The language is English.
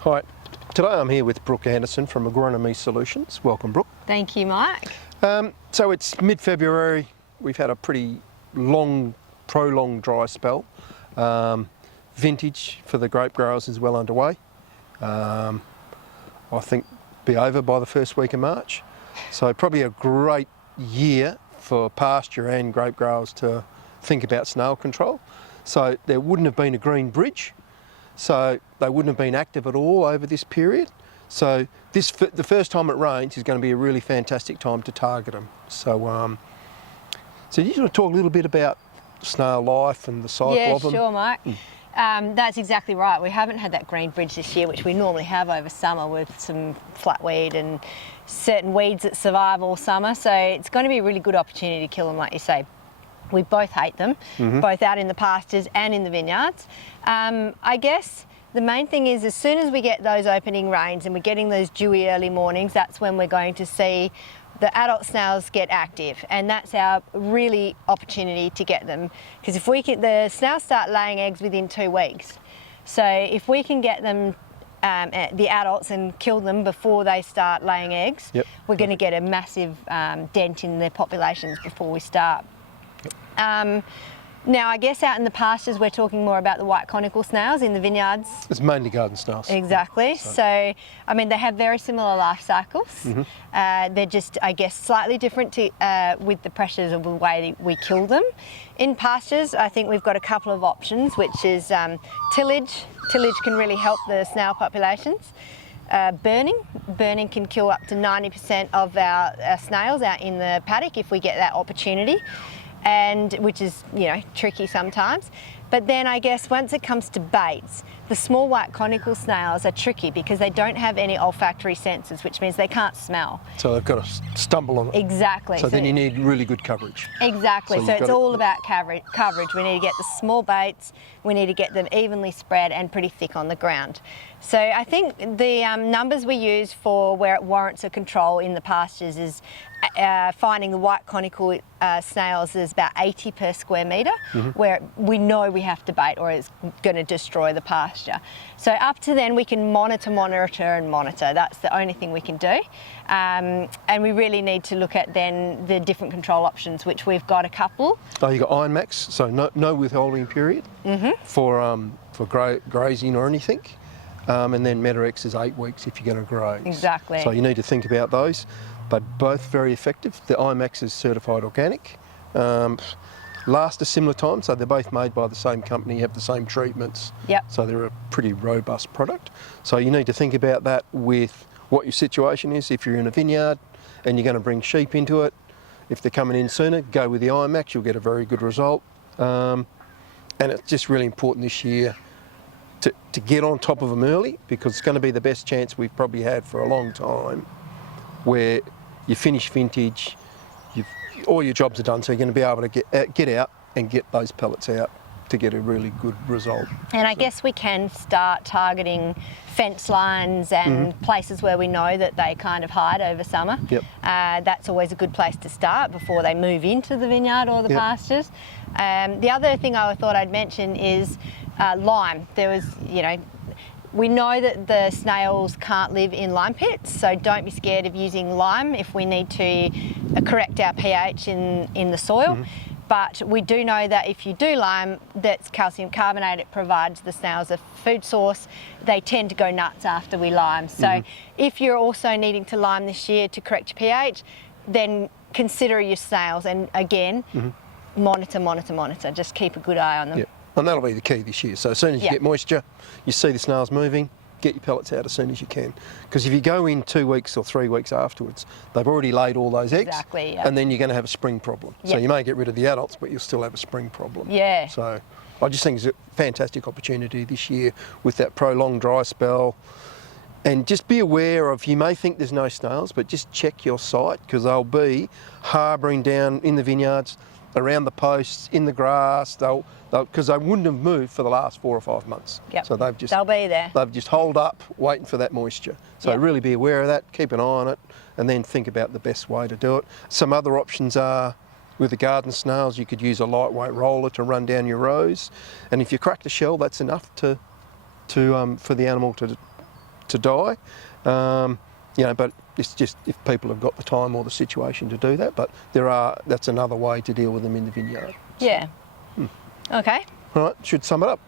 Hi, today I'm here with Brooke Anderson from Agronomy Solutions. Welcome, Brooke. Thank you, Mike. So it's mid-February. We've had a pretty prolonged dry spell. Vintage for the grape growers is well underway. I think be over by the first week of March. So probably a great year for pasture and grape growers to think about snail control. So there wouldn't have been a green bridge. So they wouldn't have been active at all over this period. So the first time it rains is going to be a really fantastic time to target them. So, so you want to talk a little bit about snail life and the cycle of them? Yeah, sure, Mike. That's exactly right. We haven't had that green bridge this year, which we normally have over summer with some flatweed and certain weeds that survive all summer. So it's going to be a really good opportunity to kill them, like you say. We both hate them, both out in the pastures and in the vineyards. I guess the main thing is as soon as we get those opening rains and we're getting those dewy early mornings, that's when we're going to see the adult snails get active, and that's our really opportunity to get them. Because if the snails start laying eggs within 2 weeks. So if we can get them, the adults, and kill them before they start laying eggs, we're going to get a massive dent in their populations before we start. Now, I guess out in the pastures, we're talking more about the white conical snails. In the vineyards, It's mainly garden snails. Exactly. So, I mean, they have very similar life cycles. They're just, I guess, slightly different with the pressures of the way we kill them. In pastures, I think we've got a couple of options, which is tillage. Tillage can really help the snail populations. Burning can kill up to 90% of our snails out in the paddock if we get that opportunity. And which is, tricky sometimes. But then I guess once it comes to baits, the small white conical snails are tricky because they don't have any olfactory senses, which means they can't smell. So they've got to stumble on it. Exactly. So then you need really good coverage. Exactly. So it's all about coverage. We need to get the small baits, we need to get them evenly spread and pretty thick on the ground. So I think the numbers we use for where it warrants a control in the pastures is finding the white conical snails is about 80 per square metre, where we know we have to bait or it's going to destroy the pasture. So up to then we can monitor. That's the only thing we can do. And we really need to look at then the different control options, which we've got a couple. Oh, you've got Ironmax, so no withholding period for grazing or anything. And then Meterex is 8 weeks if you're going to graze. Exactly. So you need to think about those, but both very effective. The Ironmax is certified organic, last a similar time, so they're both made by the same company, have the same treatments. So they're a pretty robust product. So you need to think about that with what your situation is. If you're in a vineyard and you're going to bring sheep into it, if they're coming in sooner, go with the Ironmax, you'll get a very good result. And it's just really important this year to get on top of them early, because it's going to be the best chance we've probably had for a long time, where you finish vintage, all your jobs are done, so you're going to be able to get out and get those pellets out to get a really good result. And I guess we can start targeting fence lines and places where we know that they kind of hide over summer. That's always a good place to start before they move into the vineyard or the pastures. The other thing I thought I'd mention is lime. There was, we know that the snails can't live in lime pits, so don't be scared of using lime if we need to correct our pH in the soil. But we do know that if you do lime, that's calcium carbonate. It provides the snails a food source. They tend to go nuts after we lime. So if you're also needing to lime this year to correct your pH, then consider your snails. And again, monitor. Just keep a good eye on them. And that'll be the key this year. So as soon as you get moisture, you see the snails moving, get your pellets out as soon as you can. Because if you go in 2 weeks or 3 weeks afterwards, they've already laid all those eggs. And then you're going to have a spring problem. So you may get rid of the adults, but you'll still have a spring problem. So I just think it's a fantastic opportunity this year with that prolonged dry spell. And just be aware of, you may think there's no snails, but just check your site, because they'll be harbouring down in the vineyards, around the posts, in the grass, because they wouldn't have moved for the last 4 or 5 months. So they'll be there. They've just holed up, waiting for that moisture. So really be aware of that, keep an eye on it, and then think about the best way to do it. Some other options are, with the garden snails, you could use a lightweight roller to run down your rows, and if you crack the shell, that's enough for the animal to to die. You know, but it's just if people have got the time or the situation to do that. But that's another way to deal with them in the vineyard. Yeah. Okay. All right, should sum it up.